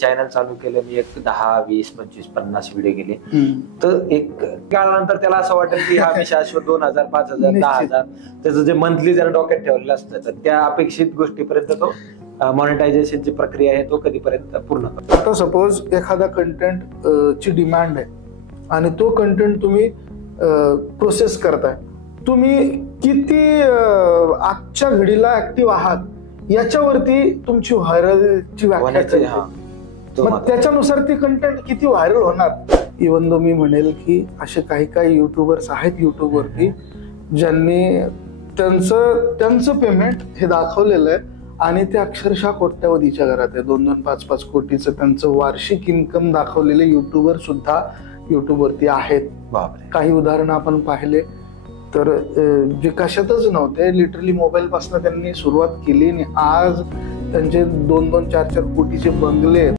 Channel चालू केलं मी, एक 10, 20, 25, 50 व्हिडिओ गेले. तर एक काळानंतर त्याला असं वाटेल की हा मी शाश्वत 2000, 5000, 10,000 त्याचं जे मंथली जर डोक्यात ठेवलेलं असतं तर त्या अपेक्षित गोष्टीपर्यंत तो मॉनिटायझेशनची प्रक्रिया आहे तो कधीपर्यंत पूर्ण करतो. आता सपोज एखादा कंटेंट ची डिमांड आहे आणि तो कंटेंट तुम्ही प्रोसेस करताय, तुम्ही किती आजच्या घडीला ऍक्टिव्ह आहात याच्यावरती तुमची व्हायरलची व्याख्या ठरते. मग त्याच्यानुसार ती कंटेंट किती व्हायरल होणार. इव्हन दो मी म्हणेल की असे काही युट्यूबर्स आहेत युट्यूबवरती ज्यांनी त्यांचं पेमेंट हे दाखवलेलं आहे आणि ते अक्षरशः कोट्यावधीच्या घरात आहे. 2-2, 5-5 कोटीचं त्यांचं वार्षिक इन्कम दाखवलेले युट्यूबर सुद्धा युट्यूबवरती आहेत. काही उदाहरणं आपण पाहिले तर जे कशातच नव्हते, लिटरली मोबाईल पासून त्यांनी सुरुवात केली आणि आज त्यांचे 2-2, 4-4 कोटीचे बंगले